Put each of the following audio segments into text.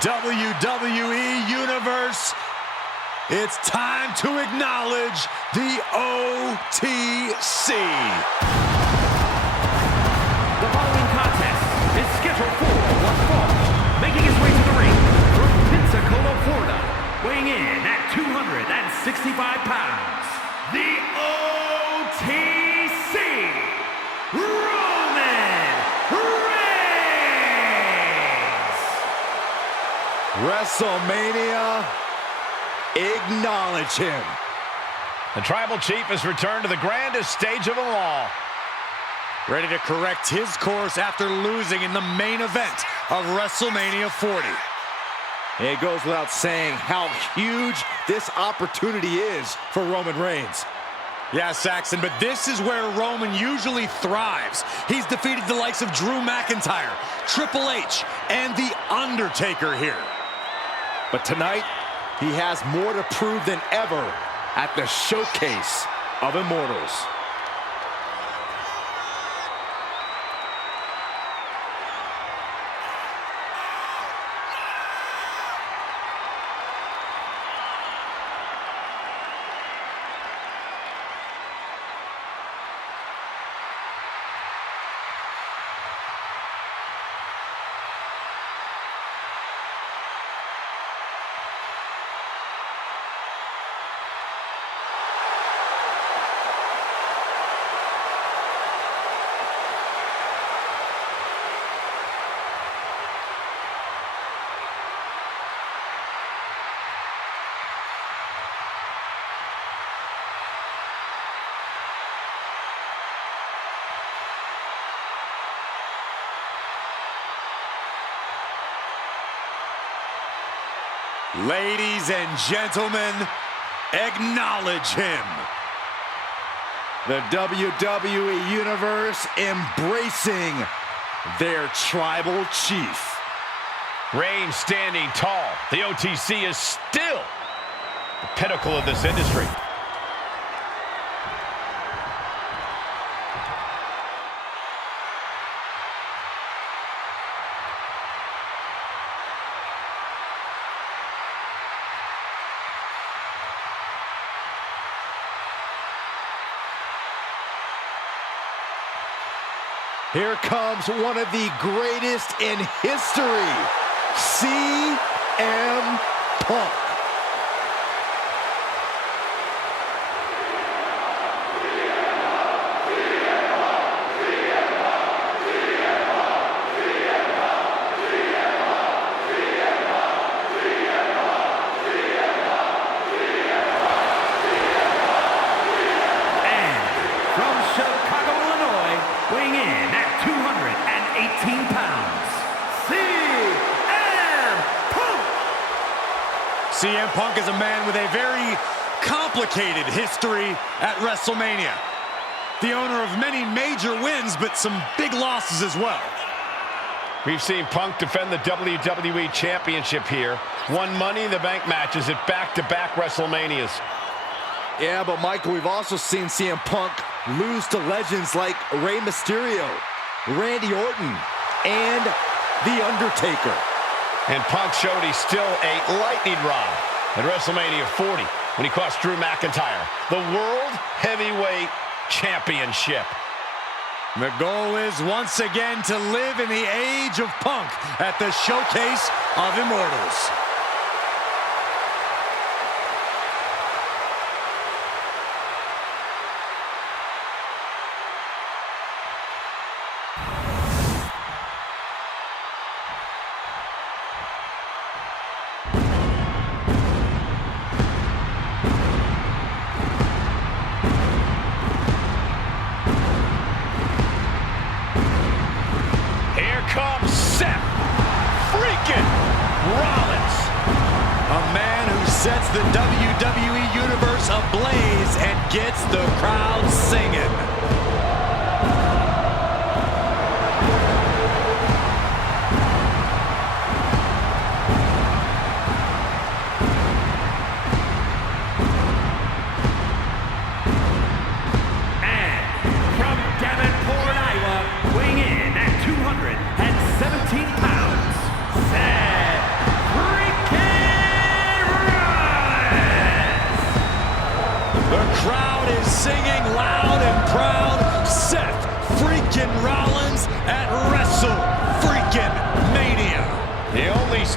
WWE Universe, it's time to acknowledge the OTC. The following contest is scheduled for one fall, making his way to the ring from Pensacola, Florida, weighing in at 265 pounds, the OTC, Roman Reigns! WrestleMania, acknowledge him. The Tribal Chief has returned to the grandest stage of them all. Ready to correct his course after losing in the main event of WrestleMania 40. It goes without saying how huge this opportunity is for Roman Reigns. Yeah, Saxon, but this is where Roman usually thrives. He's defeated the likes of Drew McIntyre, Triple H, and The Undertaker here. But tonight, he has more to prove than ever at the Showcase of Immortals. Ladies and gentlemen, acknowledge him. The WWE Universe embracing their Tribal Chief. Reigns standing tall. The OTC is still the pinnacle of this industry. Here comes one of the greatest in history, CM Punk. CM Punk is a man with a very complicated history at WrestleMania. The owner of many major wins, but some big losses as well. We've seen Punk defend the WWE Championship here, won Money in the Bank matches at back-to-back WrestleManias. Yeah, but Michael, we've also seen CM Punk lose to legends like Rey Mysterio, Randy Orton, and The Undertaker. And Punk showed he's still a lightning rod at WrestleMania 40 when he cost Drew McIntyre the World Heavyweight Championship. The goal is once again to live in the age of Punk at the Showcase of Immortals. Comes Seth freaking Rollins. A man who sets the WWE Universe ablaze and gets the crowd singing.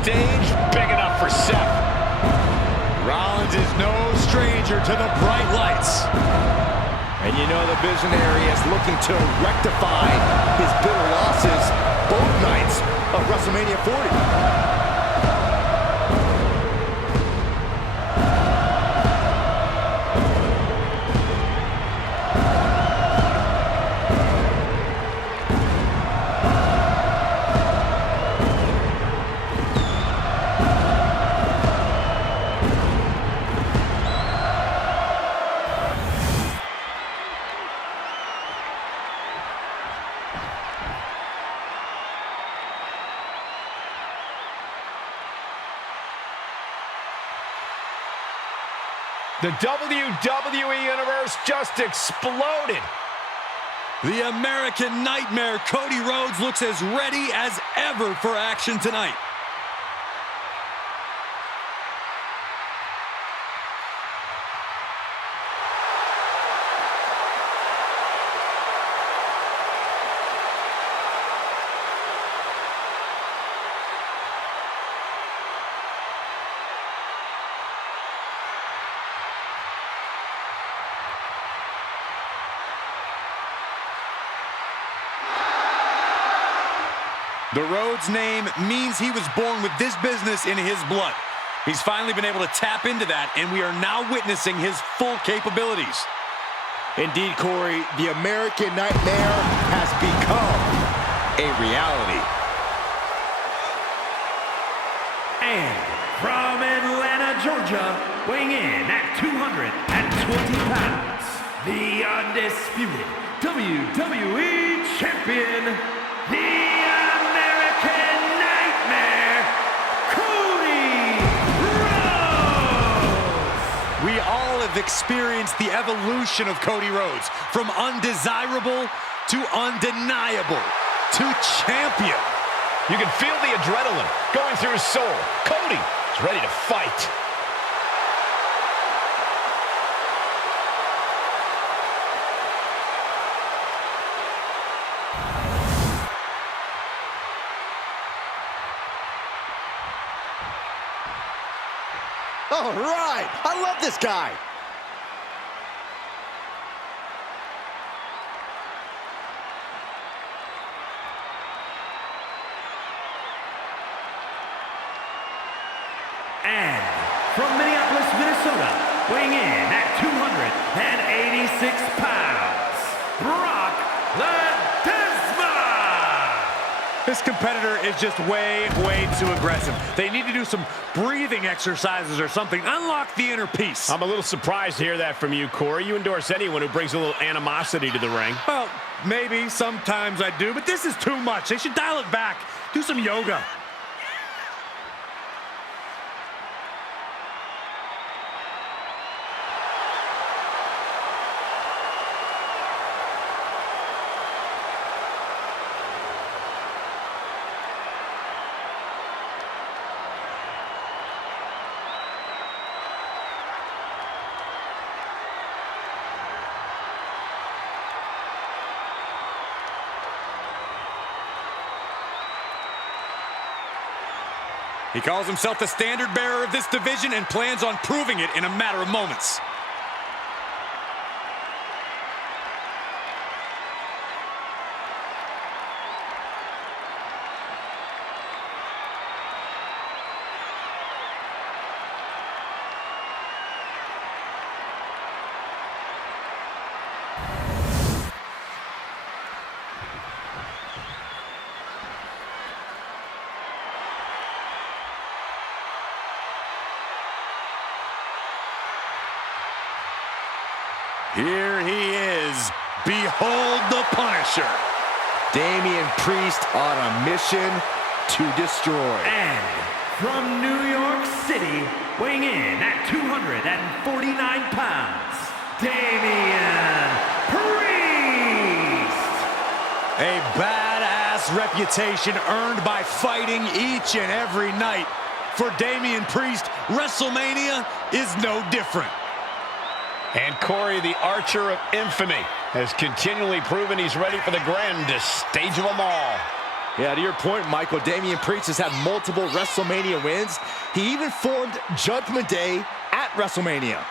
stage big enough for Seth. Rollins is no stranger to the bright lights. And you know the visionary is looking to rectify his bitter losses both nights of WrestleMania 40. The WWE Universe just exploded. The American Nightmare, Cody Rhodes, looks as ready as ever for action tonight. The Rhodes name means he was born with this business in his blood. He's finally been able to tap into that, and we are now witnessing his full capabilities. Indeed, Corey, the American Nightmare has become a reality. And from Atlanta, Georgia, weighing in at 220 pounds, the undisputed WWE Champion, the American Nightmare, Cody Rhodes! We all have experienced the evolution of Cody Rhodes, from undesirable to undeniable to champion. You can feel the adrenaline going through his soul. Cody is ready to fight. All right, I love this guy. And from Minneapolis, Minnesota, weighing in at 286 pounds, Brock Lesnar! This competitor is just way too aggressive. They need to do some breathing exercises or something. Unlock the inner peace. I'm a little surprised to hear that from you, Corey. You endorse anyone who brings a little animosity to the ring. Well, maybe sometimes I do, but this is too much. They should dial it back. Do some yoga. He calls himself the standard bearer of this division and plans on proving it in a matter of moments. Here he is. Behold the Punisher. Damian Priest on a mission to destroy. And from New York City, weighing in at 249 pounds, Damian Priest! A badass reputation earned by fighting each and every night. For Damian Priest, WrestleMania is no different. And Corey, the Archer of Infamy, has continually proven he's ready for the grandest stage of them all. Yeah, to your point, Michael, Damian Priest has had multiple WrestleMania wins. He even formed Judgment Day at WrestleMania.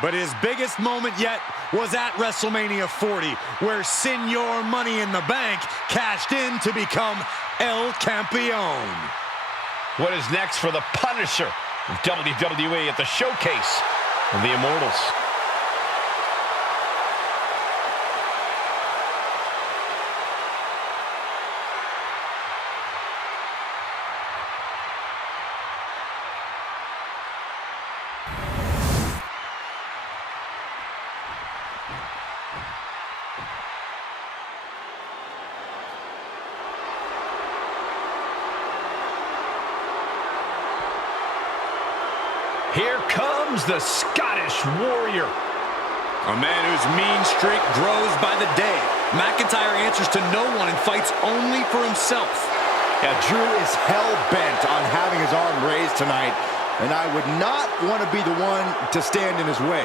But his biggest moment yet was at WrestleMania 40, where Senor Money in the Bank cashed in to become El Campeon. What is next for the Punisher of WWE at the Showcase of the Immortals? Here comes the Scottish Warrior. A man whose mean streak grows by the day. McIntyre answers to no one and fights only for himself. Yeah, Drew is hell-bent on having his arm raised tonight, and I would not want to be the one to stand in his way.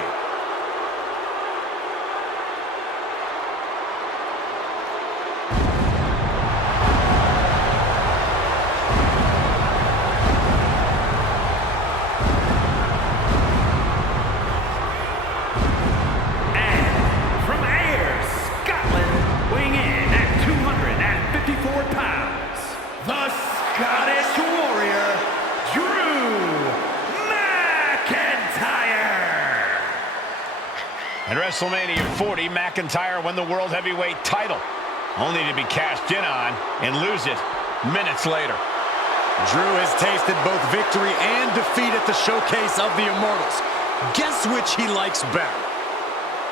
Scottish Warrior, Drew McIntyre. At WrestleMania 40, McIntyre won the World Heavyweight title, only to be cashed in on and lose it minutes later. Drew has tasted both victory and defeat at the Showcase of the Immortals. Guess which he likes better?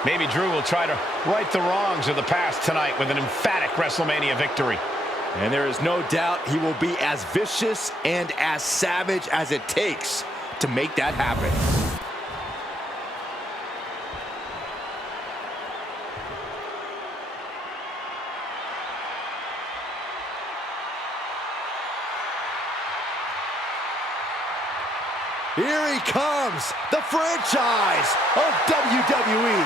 Maybe Drew will try to right the wrongs of the past tonight with an emphatic WrestleMania victory. And there is no doubt he will be as vicious and as savage as it takes to make that happen. Here he comes, the franchise of WWE.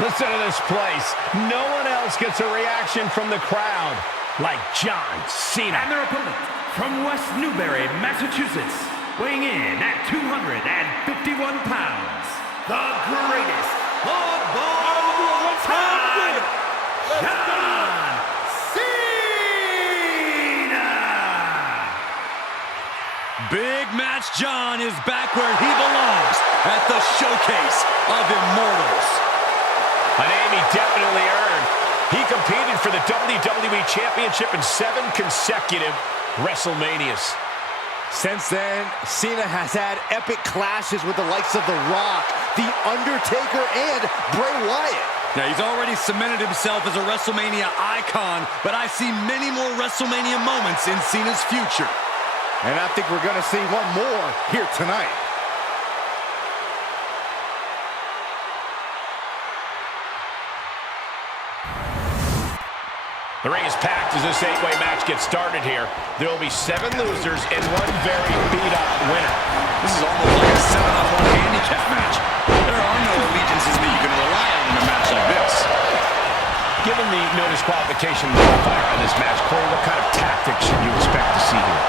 Listen to this place. No one else gets a reaction from the crowd like John Cena. And their opponent from West Newbury, Massachusetts, weighing in at 251 pounds, the greatest of all time, John Cena! Big Match John is back where he belongs at the Showcase of Immortals. A name he definitely earned. He competed for the WWE Championship in 7 consecutive WrestleManias. Since then, Cena has had epic clashes with the likes of The Rock, The Undertaker, and Bray Wyatt. Now, he's already cemented himself as a WrestleMania icon, but I see many more WrestleMania moments in Cena's future. And I think we're going to see one more here tonight. The ring is packed as this 8-way match gets started here. There will be 7 losers and 1 very beat-up winner. This is almost like a 7-on-1 handicap match. There are no allegiances that you can rely on in a match like this. Given the no disqualification modifier on this match, Corey, what kind of tactics should you expect to see here?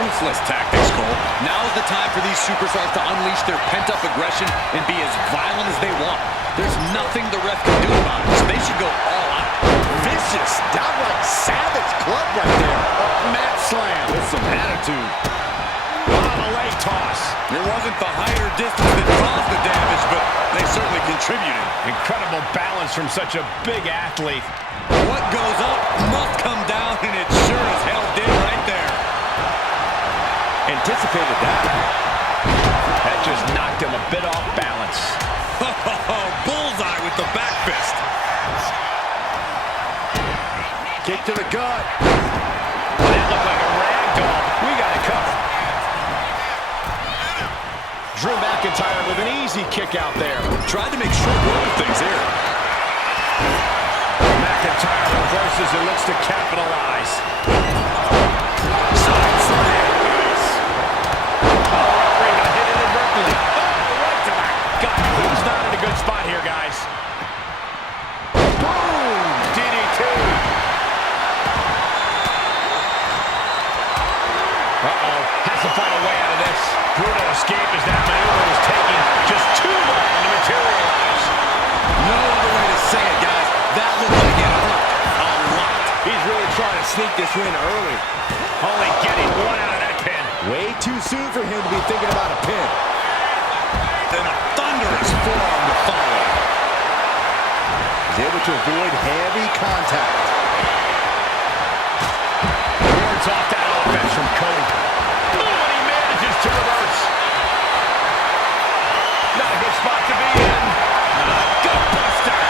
Ruthless tactics, Cole. Now is the time for these superstars to unleash their pent-up aggression and be as violent as they want. There's nothing the ref can do about it, so they should go all out. Vicious, downright savage club right there. Mat slam with some attitude. On a leg toss. It wasn't the height or distance that caused the damage, but they certainly contributed. Incredible balance from such a big athlete. What goes up must come down, and it sure as hell did right there. Anticipated that. That just knocked him a bit off balance. Bullseye with the back fist. Kick to the gut. That looked like a rag doll. We got it covered. Drew McIntyre with an easy kick out there. Tried to make short work of things here. McIntyre reverses and looks to capitalize. Side slam. Oh, referee got hit inadvertently. Oh, right to the gut. Who's not in a good spot here, guys? Boom! DDT. to sneak this win early. Only getting one out of that pin. Way too soon for him to be thinking about a pin. Then a thunderous forearm to follow. He's able to avoid heavy contact. Wards off that offense from Cody. Oh, and he manages to reverse. Not a good spot to be in. Gut buster.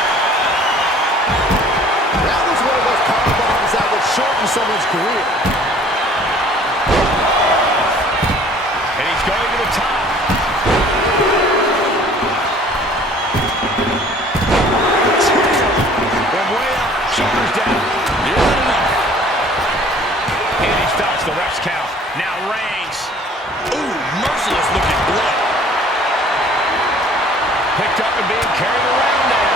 That was one of those power bombs that would shorten someone's career. And he's going to the top. From way up, shoulders down. Not enough. And he stops the ref's count. Now Reigns. Ooh, merciless looking blood. Picked up and being carried around now.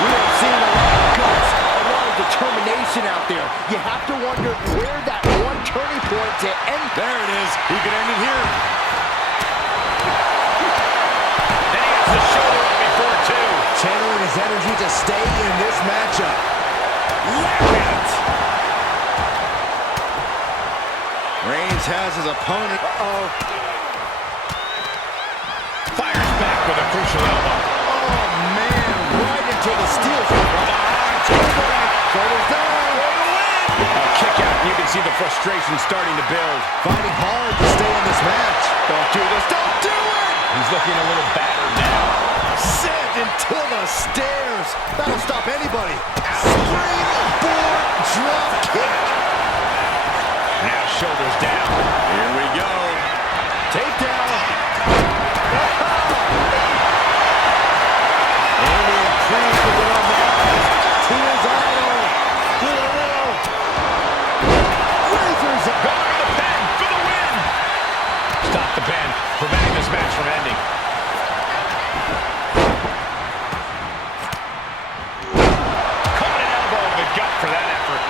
We have seen a lot of guts, a lot of determination out there. You have to wonder where that one turning point to end. There it is. He could end it here. And he has the shoulder up before two. Channeling his energy to stay in this matchup. Lariat! Reigns has his opponent. Fires back with a crucial elbow. Oh, man. Right into the steel. Shoulders down. A kick out, and you can see the frustration starting to build. Fighting hard to stay in this match. Don't do this. Don't do it! He's looking a little battered now. Sent into the stairs. That'll stop anybody. Springboard drop kick. Now shoulders down. Here we go. Takedown. Damian Priest with an homage to his idol. With a little razors up. Going to the pen for the win. Stop the pen, preventing this match from ending. Caught an elbow in the gut for that effort.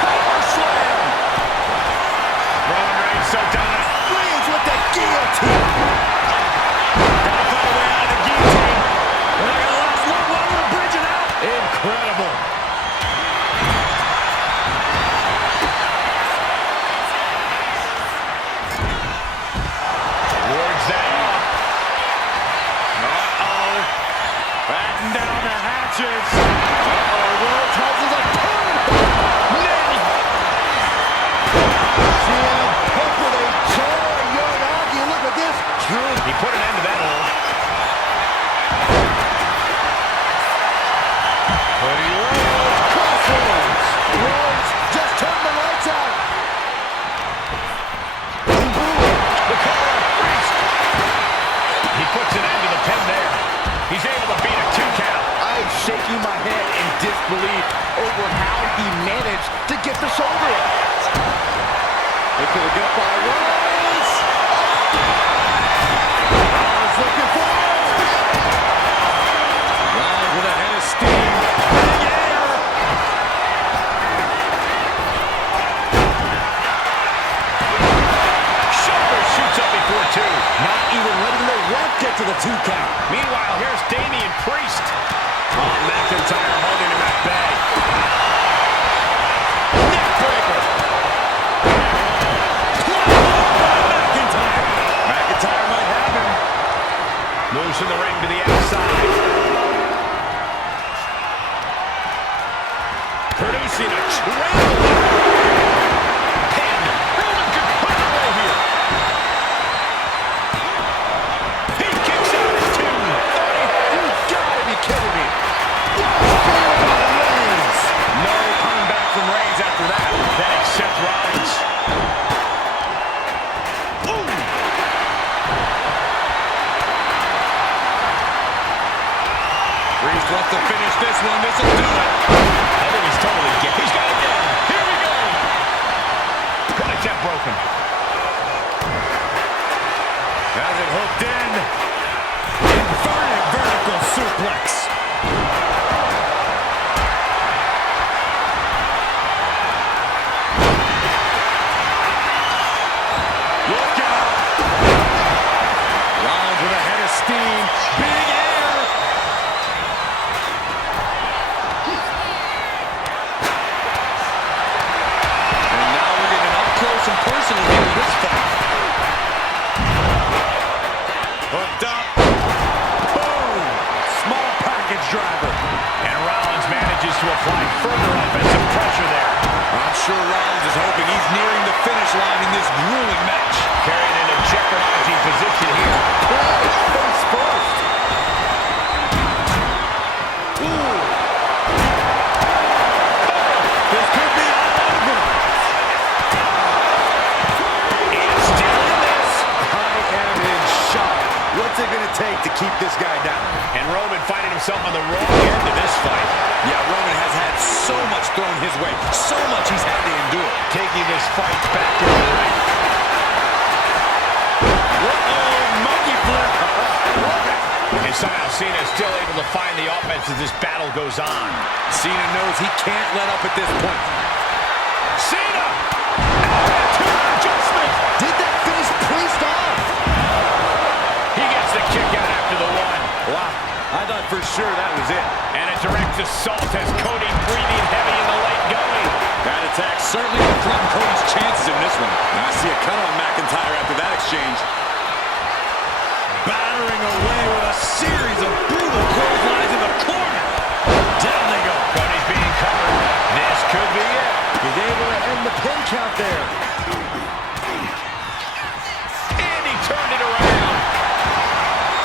Power slam. Roman Reigns so dominant. Reigns with the guillotine. Gotta find a way out of the guillotine. They're not gonna last long while we're bridging out. Incredible. Wards that off. Batten down the hatches. Rhodes has his opponent. Nailed. CM Punk with a jaw. Young look at this. Drew. He put an end to that hold. Cody Rhodes. Crossroads. Rhodes just turned the lights out. The collar of Priest. He puts an end to the pin there. He's able to beat a 2 count. I'm shaking my head in disbelief over how he managed to get the shoulder up. Look at the gut by Rhodes. Rhodes looking for it. Rhodes with a head of steam. Big air. Shoulder shoots up before 2. Not even letting the ref get to the 2 count. Meanwhile, here's Damian Priest. Oh, McIntyre holding him at bay. Neckbreaker. McIntyre might have him. Moves from the ring to the outside. Producing a trail. Pin. Roman could put it away here. He kicks out at 2. You gotta be kidding me. Reigns. No coming back from Reigns after that. Then it's Seth Rollins. Priest wants to finish this one. This will do it. I think he's totally get. He's got it down. Here we go. Contact broken. Has it hooked in. Inverted vertical suplex. Look out. Rollins with a head of steam. Big air. applying further offensive pressure there. I'm sure Rollins is hoping he's nearing the finish line in this grueling match. Carrying into jeopardizing position here. Face first. Ooh. This could be all over. It's still in this. I am in shock. What's it going to take to keep this guy down? And Roman finding himself on the wrong end of this fight. Yeah, Roman has had so much thrown his way. So much he's had to endure. Taking this fight back to the ring. Uh-oh, monkey flip. And somehow Cena is still able to find the offense as this battle goes on. Cena knows he can't let up at this point. Cena! Adjustment! Did that finish Priest off? He gets the kick out after the one. Wow, I thought for sure that was it. And a direct assault has Cody breathing heavy in the late going. That attack certainly will threaten Cody's chances in this one. And I see a cut on McIntyre after that exchange. Battering away with a series of brutal clotheslines in the corner. Down they go. Cody's being covered. This could be it. He's able to end the pin count there. And he turned it around.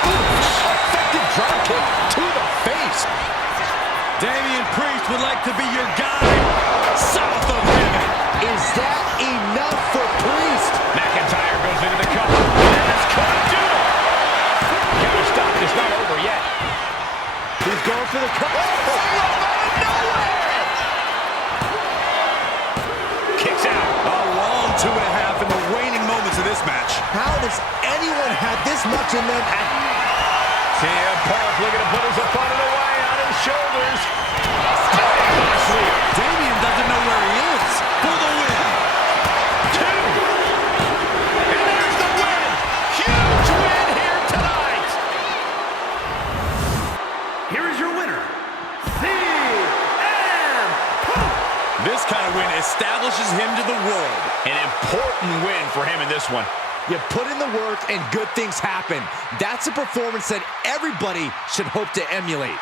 Effective drop kick to the face. Damian Priest would like to be your guy. South of heaven. Is that enough for Priest? McIntyre goes into the cover. That's gonna do it. Counter stop is not over yet. He's going for the cover. Kicks out. A long 2.5 in the waning moments of this match. How does anyone have this much in them at... CM Punk looking to put his opponent away on his shoulders. Damian doesn't know where he is. For the win. 2. And there's the win. Huge win here tonight. Here is your winner, CM Punk. This kind of win establishes him to the world. An important win for him in this one. You put in the work and good things happen. That's a performance that everybody should hope to emulate.